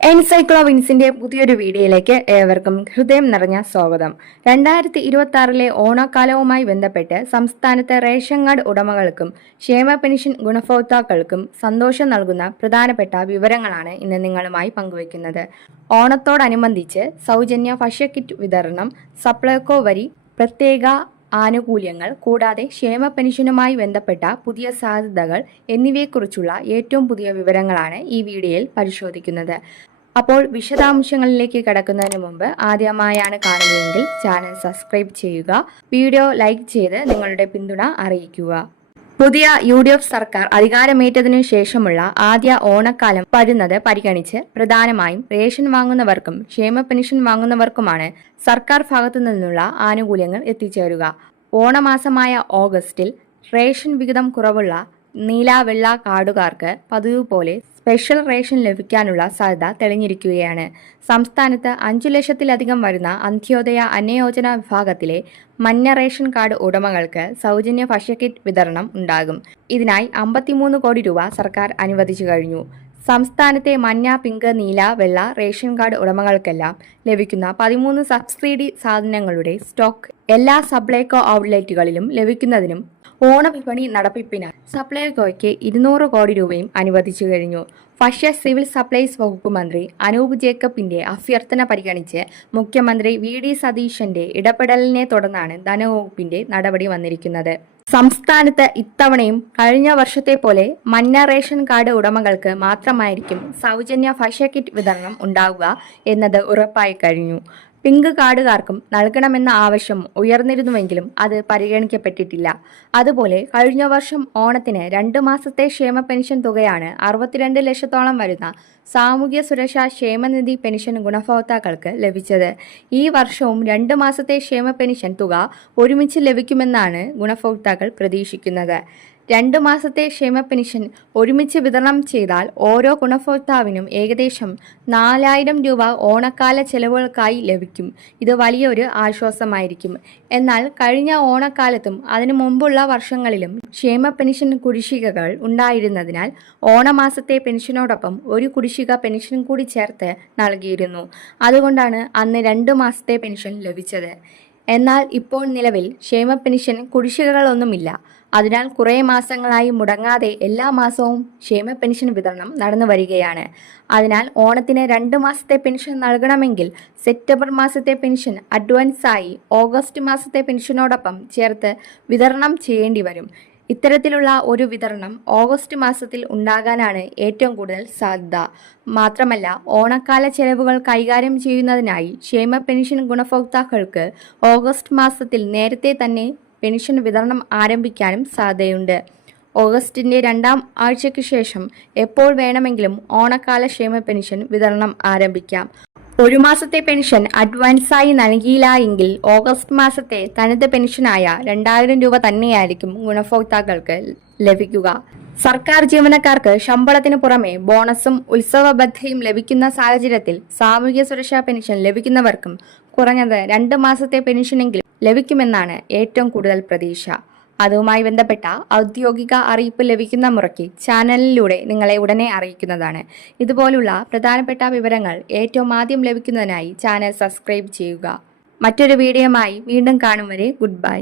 എൻസൈക്ലോവിൻസിന്റെ പുതിയൊരു വീഡിയോയിലേക്ക് ഏവർക്കും ഹൃദയം നിറഞ്ഞ സ്വാഗതം. 2026 ഓണക്കാലവുമായി ബന്ധപ്പെട്ട് സംസ്ഥാനത്തെ റേഷൻ കാർഡ് ഉടമകൾക്കും ക്ഷേമ പെൻഷൻ ഗുണഭോക്താക്കൾക്കും സന്തോഷം നൽകുന്ന പ്രധാനപ്പെട്ട വിവരങ്ങളാണ് ഇന്ന് നിങ്ങളുമായി പങ്കുവയ്ക്കുന്നത്. ഓണത്തോടനുബന്ധിച്ച് സൗജന്യ ഭക്ഷ്യക്കിറ്റ് വിതരണം, സപ്ലൈകോ വരി പ്രത്യേക ആനുകൂല്യങ്ങൾ കൂടാതെ ക്ഷേമ പെൻഷനുമായി ബന്ധപ്പെട്ട പുതിയ സാധ്യതകൾ എന്നിവയെക്കുറിച്ചുള്ള ഏറ്റവും പുതിയ വിവരങ്ങളാണ് ഈ വീഡിയോയിൽ പരിശോധിക്കുന്നത്. അപ്പോൾ വിശദാംശങ്ങളിലേക്ക് കടക്കുന്നതിന് മുമ്പ് ആദ്യമായാണ് കാണുന്നതെങ്കിൽ ചാനൽ സബ്സ്ക്രൈബ് ചെയ്യുക, വീഡിയോ ലൈക്ക് ചെയ്ത് നിങ്ങളുടെ പിന്തുണ അറിയിക്കുക. പുതിയ UDF സർക്കാർ അധികാരമേറ്റതിനു ശേഷമുള്ള ആദ്യ ഓണക്കാലം വരുന്നത് പരിഗണിച്ച് പ്രധാനമായും റേഷൻ വാങ്ങുന്നവർക്കും ക്ഷേമ പെൻഷൻ വാങ്ങുന്നവർക്കുമാണ് സർക്കാർ ഭാഗത്തു നിന്നുള്ള ആനുകൂല്യങ്ങൾ എത്തിച്ചേരുക. ഓണമാസമായ ഓഗസ്റ്റിൽ റേഷൻ വിഹിതം കുറവുള്ള നീല വെള്ള കാർഡുകാർക്ക് പതിവ് പോലെ സ്പെഷ്യൽ റേഷൻ ലഭിക്കാനുള്ള സാധ്യത തെളിഞ്ഞിരിക്കുകയാണ്. സംസ്ഥാനത്ത് 5 ലക്ഷത്തിലധികം വരുന്ന അന്ത്യോദയ അന്നയോജന വിഭാഗത്തിലെ മഞ്ഞ റേഷൻ കാർഡ് ഉടമകൾക്ക് സൗജന്യ ഭക്ഷ്യക്കിറ്റ് വിതരണം ഉണ്ടാകും. ഇതിനായി 53 കോടി രൂപ സർക്കാർ അനുവദിച്ചു കഴിഞ്ഞു. സംസ്ഥാനത്തെ മഞ്ഞ, പിങ്ക്, നീല, വെള്ള റേഷൻ കാർഡ് ഉടമകൾക്കെല്ലാം ലഭിക്കുന്ന 13 സബ്സിഡി സാധനങ്ങളുടെ സ്റ്റോക്ക് എല്ലാ സപ്ലൈകോ ഔട്ട്ലെറ്റുകളിലും ലഭിക്കുന്നതിനും ഓണവിപണി നടത്തിപ്പിനായി സപ്ലൈകോയ്ക്ക് 200 കോടി രൂപയും അനുവദിച്ചു കഴിഞ്ഞു. ഭക്ഷ്യ സിവിൽ സപ്ലൈസ് വകുപ്പ് മന്ത്രി അനൂപ് ജേക്കബിന്റെ അഭ്യർത്ഥന പരിഗണിച്ച് മുഖ്യമന്ത്രി VD സതീശന്റെ ഇടപെടലിനെ തുടർന്നാണ് ധനവകുപ്പിന്റെ നടപടി വന്നിരിക്കുന്നത്. സംസ്ഥാനത്ത് ഇത്തവണയും കഴിഞ്ഞ വർഷത്തെ പോലെ മഞ്ഞ റേഷൻ കാർഡ് ഉടമകൾക്ക് മാത്രമായിരിക്കും സൗജന്യ ഭക്ഷ്യക്കിറ്റ് വിതരണം ഉണ്ടാവുക എന്നത് ഉറപ്പായി കഴിഞ്ഞു. പിങ്ക് കാർഡുകാർക്കും നൽകണമെന്ന ആവശ്യം ഉയർന്നിരുന്നുവെങ്കിലും അത് പരിഗണിക്കപ്പെട്ടിട്ടില്ല. അതുപോലെ കഴിഞ്ഞ വർഷം ഓണത്തിന് 2 മാസത്തെ ക്ഷേമ പെൻഷൻ തുകയാണ് 62 ലക്ഷത്തോളം വരുന്ന സാമൂഹ്യ സുരക്ഷാ ക്ഷേമനിധി പെൻഷൻ ഗുണഭോക്താക്കൾക്ക് ലഭിച്ചത്. ഈ വർഷവും 2 മാസത്തെ ക്ഷേമ പെൻഷൻ തുക ഒരുമിച്ച് ലഭിക്കുമെന്നാണ് ഗുണഭോക്താക്കൾ പ്രതീക്ഷിക്കുന്നത്. 2 മാസത്തെ ക്ഷേമ പെൻഷൻ ഒരുമിച്ച് വിതരണം ചെയ്താൽ ഓരോ ഗുണഭോക്താവിനും ഏകദേശം 4000 രൂപ ഓണക്കാല ചെലവുകൾക്കായി ലഭിക്കും. ഇത് വലിയൊരു ആശ്വാസമായിരിക്കും. എന്നാൽ കഴിഞ്ഞ ഓണക്കാലത്തും അതിനു മുമ്പുള്ള വർഷങ്ങളിലും ക്ഷേമ പെൻഷൻ കുടിശ്ശികകൾ ഉണ്ടായിരുന്നതിനാൽ ഓണമാസത്തെ പെൻഷനോടൊപ്പം ഒരു കുടിശ്ശിക പെൻഷൻ കൂടി ചേർത്ത് നൽകിയിരുന്നു. അതുകൊണ്ടാണ് അന്ന് 2 മാസത്തെ പെൻഷൻ ലഭിച്ചത്. എന്നാൽ ഇപ്പോൾ നിലവിൽ ക്ഷേമ പെൻഷൻ കുടിശ്ശികകളൊന്നുമില്ല. അതിനാൽ കുറേ മാസങ്ങളായി മുടങ്ങാതെ എല്ലാ മാസവും ക്ഷേമ പെൻഷൻ വിതരണം നടന്നു വരികയാണ്. അതിനാൽ ഓണത്തിന് 2 മാസത്തെ പെൻഷൻ നൽകണമെങ്കിൽ സെപ്റ്റംബർ മാസത്തെ പെൻഷൻ അഡ്വാൻസായി ഓഗസ്റ്റ് മാസത്തെ പെൻഷനോടൊപ്പം ചേർത്ത് വിതരണം ചെയ്യേണ്ടി വരും. ഇത്തരത്തിലുള്ള ഒരു വിതരണം ഓഗസ്റ്റ് മാസത്തിൽ ഉണ്ടാകാനാണ് ഏറ്റവും കൂടുതൽ സാധ്യത. മാത്രമല്ല, ഓണക്കാല ചെലവുകൾ കൈകാര്യം ചെയ്യുന്നതിനായി ക്ഷേമ പെൻഷൻ ഗുണഭോക്താക്കൾക്ക് ഓഗസ്റ്റ് മാസത്തിൽ നേരത്തെ തന്നെ പെൻഷൻ വിതരണം ആരംഭിക്കാനും സാധ്യതയുണ്ട്. ഓഗസ്റ്റിന്റെ 2ാം ആഴ്ചയ്ക്ക് ശേഷം എപ്പോൾ വേണമെങ്കിലും ഓണക്കാല ക്ഷേമ പെൻഷൻ വിതരണം ആരംഭിക്കാം. 1 മാസത്തെ പെൻഷൻ അഡ്വാൻസായി നൽകിയില്ല എങ്കിൽ ഓഗസ്റ്റ് മാസത്തെ തനത് പെൻഷനായ 2000 രൂപ തന്നെയായിരിക്കും ഗുണഭോക്താക്കൾക്ക് ലഭിക്കുക. സർക്കാർ ജീവനക്കാർക്ക് ശമ്പളത്തിന് പുറമെ ബോണസും ഉത്സവ ബദ്ധയും ലഭിക്കുന്ന സാഹചര്യത്തിൽ സാമൂഹ്യ സുരക്ഷാ പെൻഷൻ ലഭിക്കുന്നവർക്കും കുറഞ്ഞത് 2 മാസത്തെ പെൻഷനെങ്കിലും ലഭിക്കുമെന്നാണ് ഏറ്റവും കൂടുതൽ പ്രതീക്ഷ. അതുമായി ബന്ധപ്പെട്ട ഔദ്യോഗിക അറിയിപ്പ് ലഭിക്കുന്ന മുറയ്ക്ക് ചാനലിലൂടെ നിങ്ങളെ ഉടനെ അറിയിക്കുന്നതാണ്. ഇതുപോലുള്ള പ്രധാനപ്പെട്ട വിവരങ്ങൾ ഏറ്റവും ആദ്യം ലഭിക്കുന്നതിനായി ചാനൽ സബ്സ്ക്രൈബ് ചെയ്യുക. മറ്റൊരു വീഡിയോയുമായി വീണ്ടും കാണും വരെ ഗുഡ് ബൈ.